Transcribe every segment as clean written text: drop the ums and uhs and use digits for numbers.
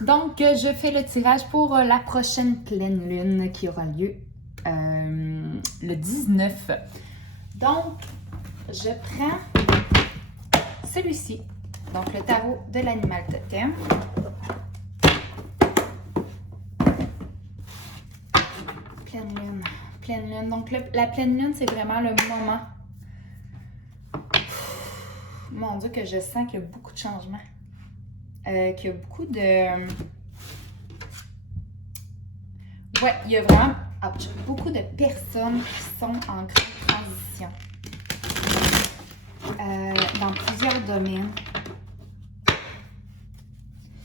Donc, je fais le tirage pour la prochaine pleine lune qui aura lieu le 19. Donc, je prends celui-ci, donc le tarot de l'animal totem. Pleine lune, pleine lune. Donc, la pleine lune, c'est vraiment le moment. Mon Dieu, que je sens qu'il y a beaucoup de changements. Qu'il y a beaucoup de... Ouais, il y a vraiment beaucoup de personnes qui sont en grande transition. Dans plusieurs domaines.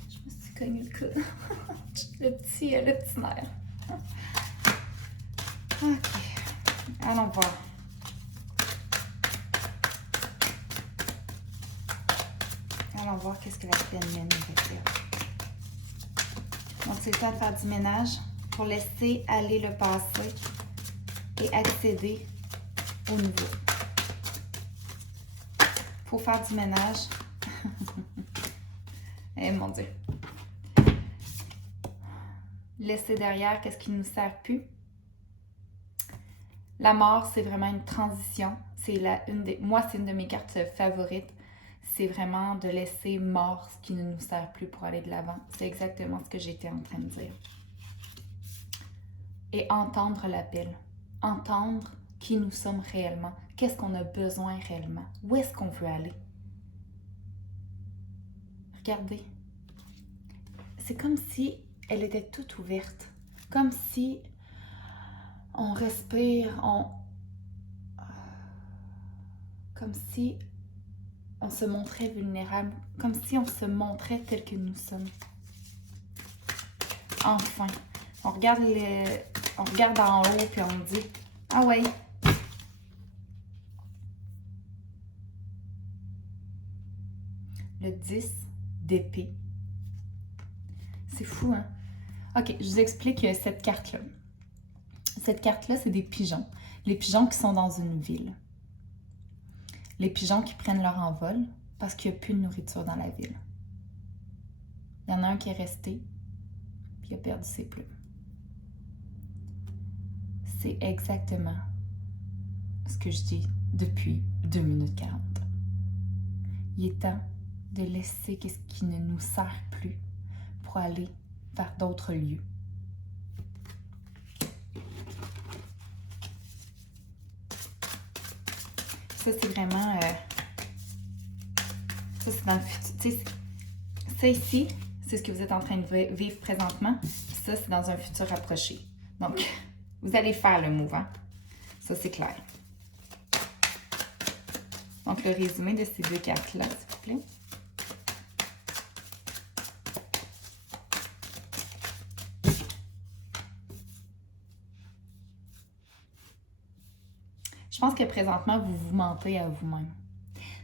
Je me suis cogné le coude. le petit nerf. Ok. Allons voir. Allons voir qu'est-ce que la pleine lune va faire. Donc, c'est le temps de faire du ménage pour laisser aller le passé et accéder au nouveau. Faut faire du ménage. Eh mon Dieu. Laisser derrière qu'est-ce qui ne nous sert plus. La mort, c'est vraiment une transition. Moi, c'est une de mes cartes favorites. C'est vraiment de laisser mort ce qui ne nous sert plus pour aller de l'avant. C'est exactement ce que j'étais en train de dire. Et entendre l'appel. Entendre qui nous sommes réellement. Qu'est-ce qu'on a besoin réellement? Où est-ce qu'on veut aller? Regardez. C'est comme si elle était toute ouverte. Comme si on respire, comme si on se montrait vulnérable, comme si on se montrait tel que nous sommes. Enfin, on regarde en haut puis on dit « Ah ouais! » Le 10 d'épée. C'est fou, hein? Ok, je vous explique cette carte-là. Cette carte-là, c'est des pigeons. Les pigeons qui sont dans une ville. Les pigeons qui prennent leur envol parce qu'il n'y a plus de nourriture dans la ville. Il y en a un qui est resté, puis il a perdu ses plumes. C'est exactement ce que je dis depuis 2 minutes 40. Il est temps de laisser ce qui ne nous sert plus pour aller vers d'autres lieux. Ça, c'est vraiment... ça, c'est dans le futur. Ça ici, c'est ce que vous êtes en train de vivre présentement. Ça, c'est dans un futur rapproché. Donc, vous allez faire le move, hein? Ça, c'est clair. Donc, le résumé de ces deux cartes-là, s'il vous plaît. Je pense que présentement, vous vous mentez à vous-même.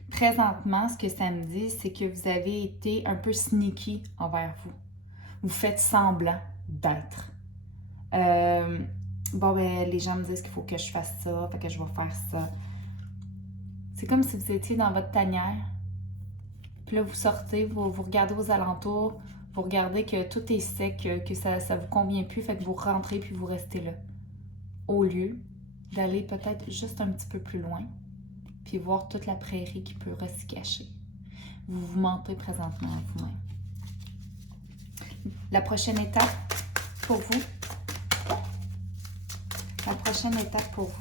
Présentement, ce que ça me dit, c'est que vous avez été un peu sneaky envers vous. Vous faites semblant d'être. Bon, ben, les gens me disent qu'il faut que je fasse ça, fait que je vais faire ça. C'est comme si vous étiez dans votre tanière. Puis là, vous sortez, vous regardez aux alentours, vous regardez que tout est sec, que ça ne vous convient plus, fait que vous rentrez puis vous restez là. Au lieu d'aller peut-être juste un petit peu plus loin, puis voir toute la prairie qui peut s'y cacher. Vous vous mentez présentement à vous-même. La prochaine étape pour vous,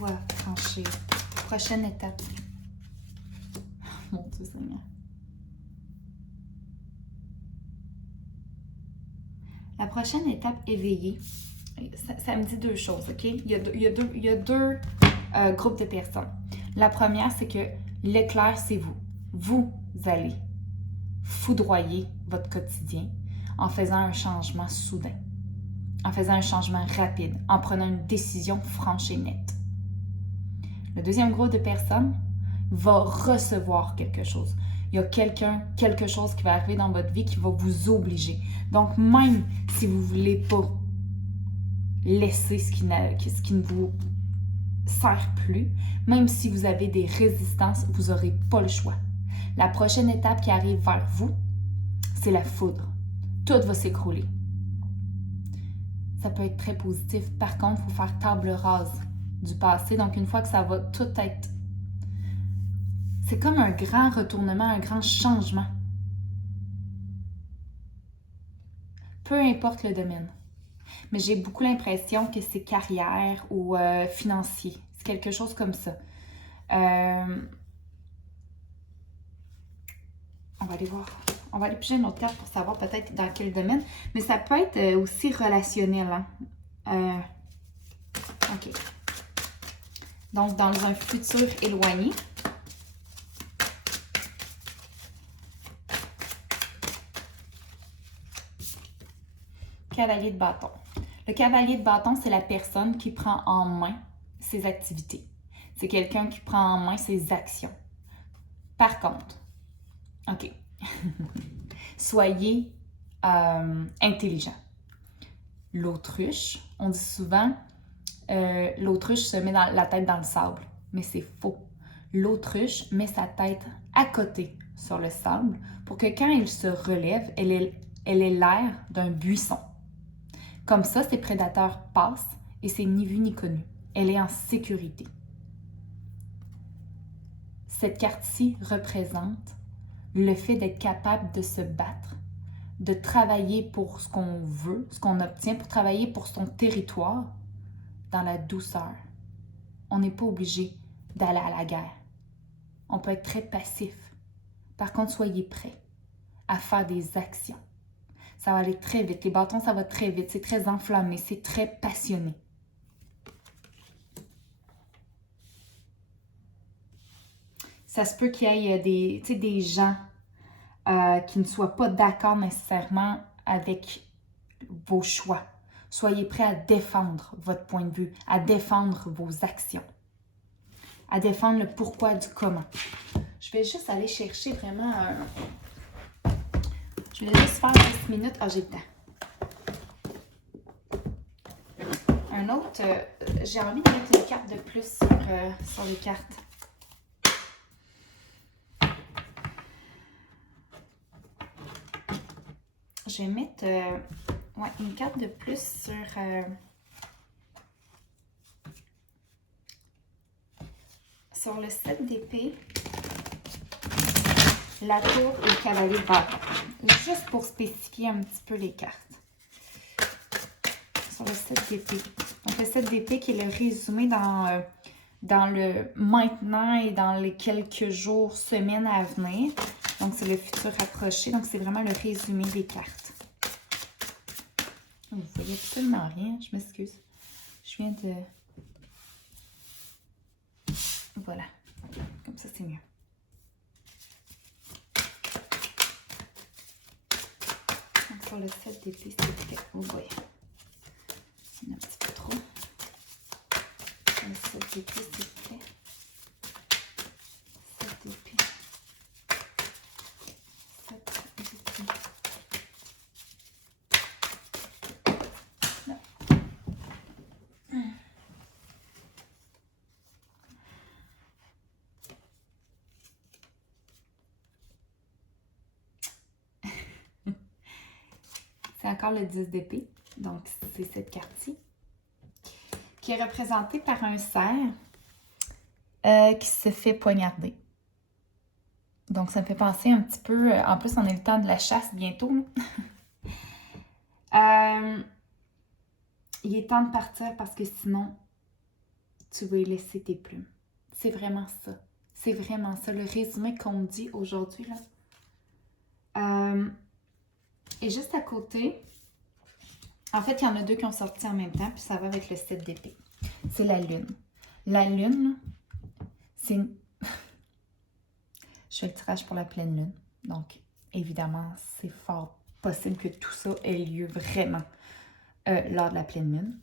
à franchir. Prochaine étape. Mon Dieu Seigneur. La prochaine étape éveillée, ça me dit deux choses, OK? Il y a deux groupes de personnes. La première, c'est que l'éclair, c'est vous. Vous allez foudroyer votre quotidien en faisant un changement soudain, en faisant un changement rapide, en prenant une décision franche et nette. Le deuxième groupe de personnes va recevoir quelque chose. Il y a quelque chose qui va arriver dans votre vie qui va vous obliger. Donc, même si vous ne voulez pas laisser ce qui ne vous sert plus, même si vous avez des résistances, vous n'aurez pas le choix. La prochaine étape qui arrive vers vous, c'est la foudre. tout va s'écrouler. Ça peut être très positif. Par contre, il faut faire table rase du passé. Donc, une fois que ça va tout être... C'est comme un grand retournement, un grand changement. Peu importe le domaine. Mais j'ai beaucoup l'impression que c'est carrière ou financier. C'est quelque chose comme ça. On va aller voir. On va aller piger une autre carte pour savoir peut-être dans quel domaine. Mais ça peut être aussi relationnel. Hein? OK. Donc, dans un futur éloigné. Cavalier de bâton. Le cavalier de bâton, c'est la personne qui prend en main ses activités. C'est quelqu'un qui prend en main ses actions. Par contre, OK, soyez intelligent. L'autruche, on dit souvent, l'autruche se met la tête dans le sable, mais c'est faux. L'autruche met sa tête à côté sur le sable pour que quand il se relève, elle ait l'air d'un buisson. Comme ça, ses prédateurs passent et c'est ni vu ni connu. Elle est en sécurité. Cette carte-ci représente le fait d'être capable de se battre, de travailler pour ce qu'on veut, ce qu'on obtient, pour travailler pour son territoire dans la douceur. On n'est pas obligé d'aller à la guerre. On peut être très passif. Par contre, soyez prêts à faire des actions. Ça va aller très vite. Les bâtons, ça va très vite. C'est très enflammé. C'est très passionné. Ça se peut qu'il y ait des gens qui ne soient pas d'accord nécessairement avec vos choix. Soyez prêts à défendre votre point de vue, à défendre vos actions, à défendre le pourquoi du comment. Je vais juste aller chercher vraiment Je vais juste faire 10 minutes. Ah, j'ai le temps. Un autre, j'ai envie de mettre une carte de plus sur les cartes. Je vais mettre une carte de plus sur le 7 d'épée, la tour et le cavalier de bâton. Juste pour spécifier un petit peu les cartes. Sur le 7 d'épée. Donc le 7 d'épée qui est le résumé dans le maintenant et dans les quelques jours, semaines à venir. Donc c'est le futur approché. Donc c'est vraiment le résumé des cartes. Vous voyez absolument rien. Je m'excuse. Je viens de... Voilà. Comme ça, c'est mieux. Donc, sur le 7 d'épée, c'est fait. Vous voyez. C'est un petit peu trop. Sur le 7 d'épée, c'est fait. 7 d'épée. 7 d'épée. Non. C'est encore le 10 d'épée, donc c'est cette carte-ci, qui est représentée par un cerf qui se fait poignarder. Donc ça me fait penser un petit peu, en plus on est le temps de la chasse bientôt. Il est temps de partir parce que sinon, tu vas y laisser tes plumes. C'est vraiment ça. C'est vraiment ça, le résumé qu'on me dit aujourd'hui, là. Et juste à côté, en fait, il y en a deux qui ont sorti en même temps, puis ça va avec le 7 d'épée. C'est la lune. La lune, c'est... Je fais le tirage pour la pleine lune. Donc, évidemment, c'est fort possible que tout ça ait lieu vraiment lors de la pleine lune.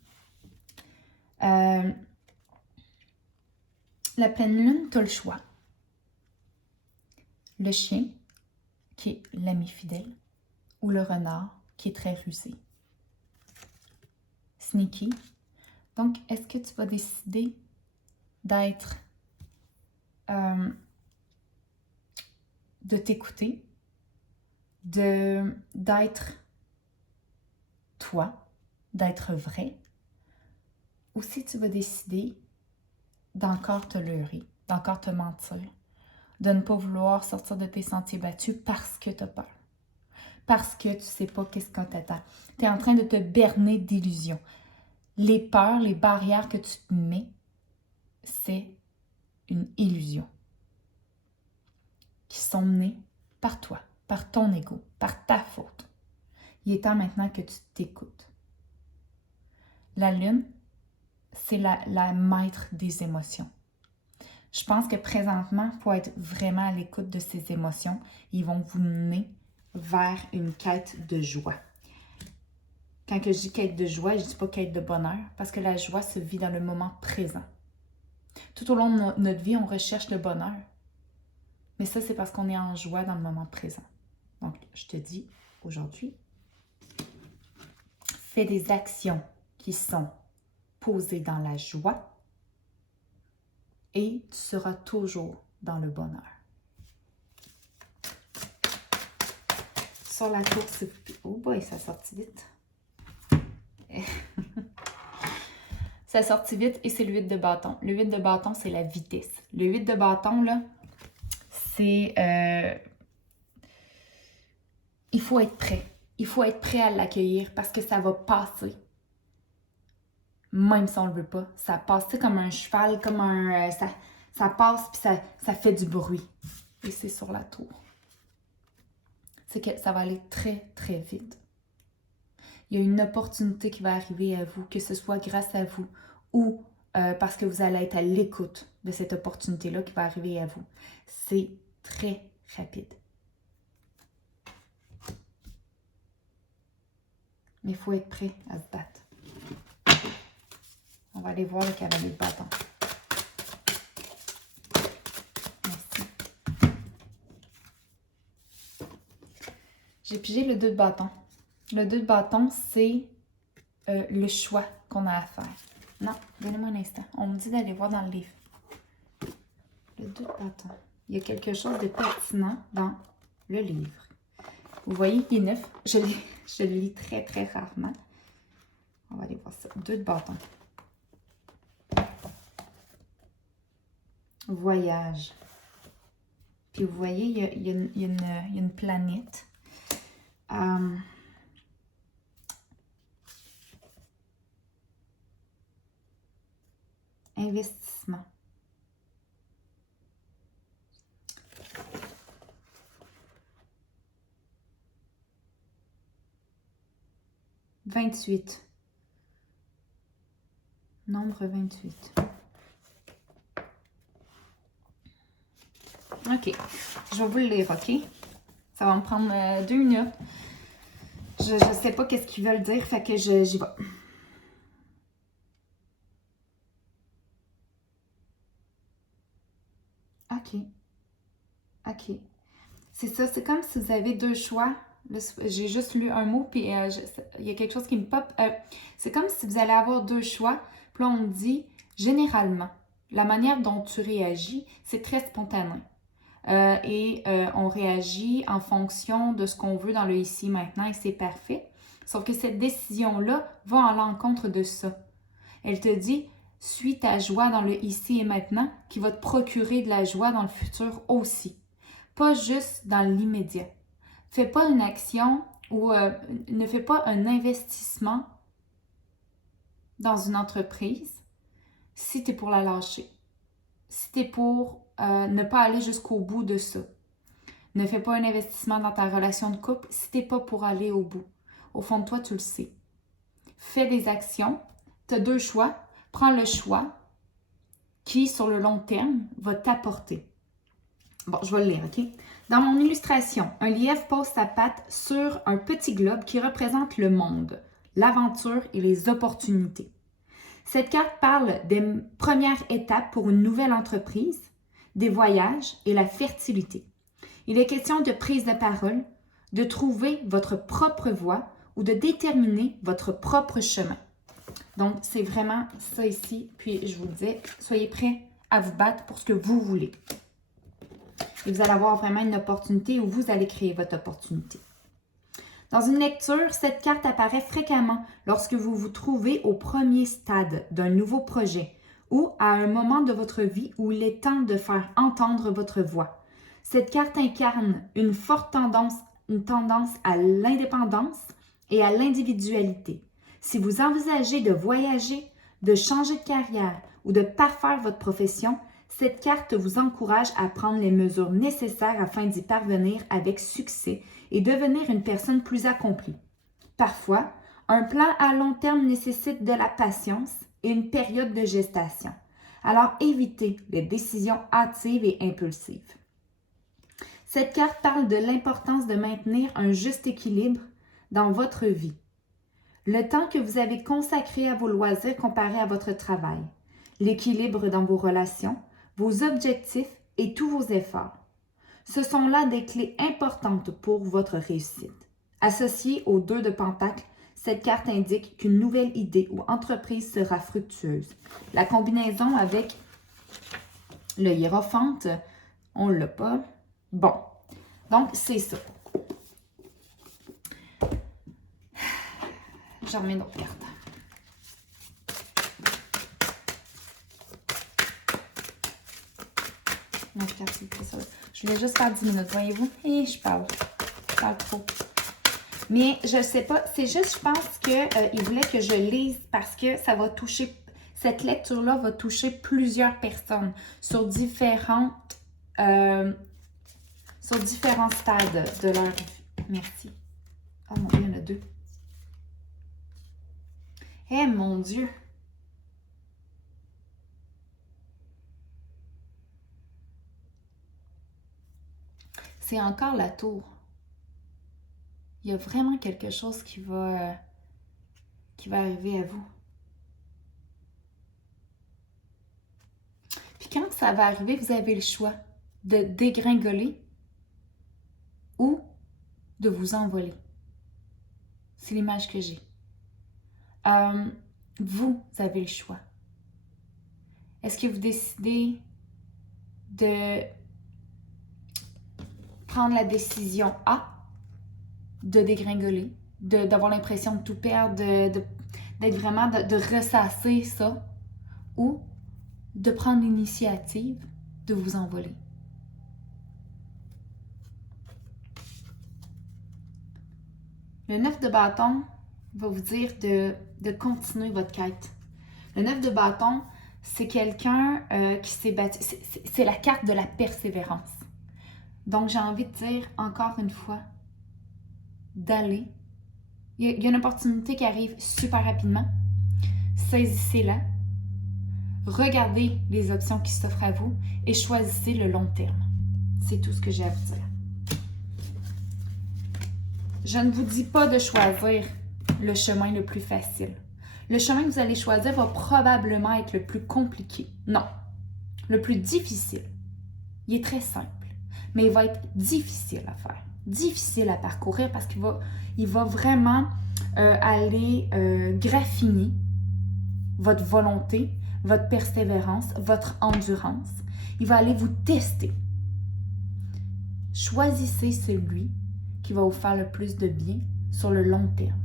La pleine lune, tu as le choix. Le chien, qui est l'ami fidèle, ou le renard, qui est très rusé. Sneaky. Donc, est-ce que tu vas décider d'être... de t'écouter, d'être toi d'être vrai, ou si tu vas décider d'encore te leurrer, d'encore te mentir, de ne pas vouloir sortir de tes sentiers battus parce que tu as peur, parce que tu ne sais pas qu'est-ce qu'on t'attend. Tu es en train de te berner d'illusions. Les peurs, les barrières que tu te mets, c'est une illusion qui sont nées par toi, par ton ego, par ta faute. Il est temps maintenant que tu t'écoutes. La lune, c'est la maître des émotions. Je pense que présentement, il faut être vraiment à l'écoute de ces émotions. Ils vont vous mener vers une quête de joie. Quand je dis quête de joie, je ne dis pas quête de bonheur, parce que la joie se vit dans le moment présent. Tout au long de notre vie, on recherche le bonheur. Mais ça, c'est parce qu'on est en joie dans le moment présent. Donc, je te dis aujourd'hui, fais des actions qui sont posées dans la joie et tu seras toujours dans le bonheur. Sur la tour, c'est... Oh boy, ça sortit vite. Ça sortit vite et c'est le 8 de bâton. Le 8 de bâton, c'est la vitesse. Le 8 de bâton, là, c'est... Il faut être prêt. Il faut être prêt à l'accueillir parce que ça va passer. Même si on ne le veut pas. Ça passe comme un cheval, comme un... ça passe puis ça fait du bruit. Et c'est sur la tour. C'est que ça va aller très, très vite. Il y a une opportunité qui va arriver à vous, que ce soit grâce à vous ou parce que vous allez être à l'écoute de cette opportunité-là qui va arriver à vous. C'est très rapide. Mais il faut être prêt à se battre. On va aller voir le cavalier de bâton. Merci. J'ai pigé le 2 de bâton. Le 2 de bâton, c'est le choix qu'on a à faire. Non, donnez-moi un instant. On me dit d'aller voir dans le livre. Le 2 de bâton. Il y a quelque chose de pertinent dans le livre. Vous voyez, il est neuf. Je le lis très, très rarement. On va aller voir ça. 2 de bâton. Voyage. Puis vous voyez, il y a une planète. Investissement. « 28. Nombre 28. OK. Je vais vous le lire, OK? Ça va me prendre 2 minutes. Je ne sais pas qu'est-ce qu'ils veulent dire, fait que j'y vais. OK. OK. C'est ça, c'est comme si vous avez 2 choix. J'ai juste lu un mot, puis il y a quelque chose qui me pop. C'est comme si vous allez avoir 2 choix. Puis là, on me dit, généralement, la manière dont tu réagis, c'est très spontané. On réagit en fonction de ce qu'on veut dans le ici maintenant et c'est parfait. Sauf que cette décision-là va à l'encontre de ça. Elle te dit, suis ta joie dans le ici et maintenant qui va te procurer de la joie dans le futur aussi. Pas juste dans l'immédiat. Fais pas une action ou ne fais pas un investissement dans une entreprise si tu es pour la lâcher. Si tu es pour ne pas aller jusqu'au bout de ça. Ne fais pas un investissement dans ta relation de couple si tu n'es pas pour aller au bout. Au fond de toi, tu le sais. Fais des actions. Tu as 2 choix. Prends le choix qui, sur le long terme, va t'apporter. Bon, je vais le lire, OK? Dans mon illustration, un lièvre pose sa patte sur un petit globe qui représente le monde, l'aventure et les opportunités. Cette carte parle des premières étapes pour une nouvelle entreprise, des voyages et la fertilité. Il est question de prise de parole, de trouver votre propre voie ou de déterminer votre propre chemin. Donc, c'est vraiment ça ici. Puis, je vous disais, soyez prêts à vous battre pour ce que vous voulez. Et vous allez avoir vraiment une opportunité où vous allez créer votre opportunité. Dans une lecture, cette carte apparaît fréquemment lorsque vous vous trouvez au premier stade d'un nouveau projet ou à un moment de votre vie où il est temps de faire entendre votre voix. Cette carte incarne une forte tendance à l'indépendance et à l'individualité. Si vous envisagez de voyager, de changer de carrière ou de parfaire votre profession, cette carte vous encourage à prendre les mesures nécessaires afin d'y parvenir avec succès et devenir une personne plus accomplie. Parfois, un plan à long terme nécessite de la patience et une période de gestation. Alors évitez les décisions hâtives et impulsives. Cette carte parle de l'importance de maintenir un juste équilibre dans votre vie. Le temps que vous avez consacré à vos loisirs comparé à votre travail, l'équilibre dans vos relations, vos objectifs et tous vos efforts. Ce sont là des clés importantes pour votre réussite. Associée au 2 de Pentacle, cette carte indique qu'une nouvelle idée ou entreprise sera fructueuse. La combinaison avec le hiérophante, on ne l'a pas. Bon, donc c'est ça. J'en remets une autre carte. Je voulais juste faire 10 minutes, voyez-vous? Et je parle trop. Mais je sais pas, c'est juste, je pense qu'il voulait que je lise parce que ça va toucher, cette lecture-là va toucher plusieurs personnes sur différents stades de leur vie. Merci. Oh mon Dieu, il y en a 2. Eh mon Dieu! C'est encore la tour. Il y a vraiment quelque chose qui va arriver à vous. Puis quand ça va arriver, vous avez le choix de dégringoler ou de vous envoler. C'est l'image que j'ai. Vous avez le choix. Est-ce que vous décidez de prendre la décision A, de dégringoler, d'avoir l'impression de tout perdre, d'être vraiment, de ressasser ça, ou de prendre l'initiative de vous envoler? Le 9 de bâton va vous dire de continuer votre quête. Le 9 de bâton, c'est quelqu'un qui s'est battu. C'est la carte de la persévérance. Donc, j'ai envie de dire, encore une fois, d'aller. Il y a une opportunité qui arrive super rapidement. Saisissez-la. Regardez les options qui s'offrent à vous et choisissez le long terme. C'est tout ce que j'ai à vous dire. Je ne vous dis pas de choisir le chemin le plus facile. Le chemin que vous allez choisir va probablement être le plus compliqué. Non, le plus difficile. Il est très simple, mais il va être difficile à faire, difficile à parcourir parce qu'il va vraiment aller graffiner votre volonté, votre persévérance, votre endurance. Il va aller vous tester. Choisissez celui qui va vous faire le plus de bien sur le long terme.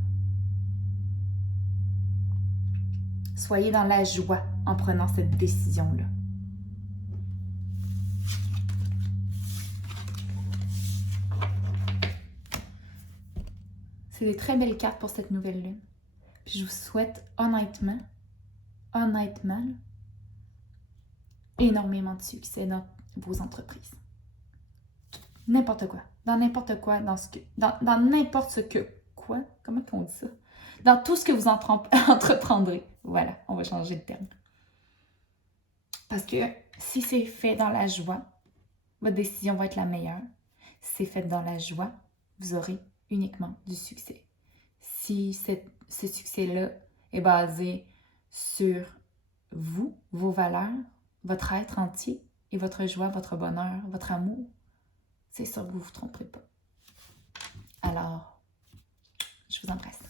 Soyez dans la joie en prenant cette décision-là. C'est des très belles cartes pour cette nouvelle lune. Puis je vous souhaite honnêtement, énormément de succès dans vos entreprises. N'importe quoi. Dans n'importe ce que... Quoi? Comment on dit ça? Dans tout ce que vous entreprendrez. Voilà, on va changer de terme. Parce que si c'est fait dans la joie, votre décision va être la meilleure. Si c'est fait dans la joie, vous aurez uniquement du succès. Si ce succès-là est basé sur vous, vos valeurs, votre être entier et votre joie, votre bonheur, votre amour, c'est sûr que vous ne vous tromperez pas. Alors, je vous embrasse.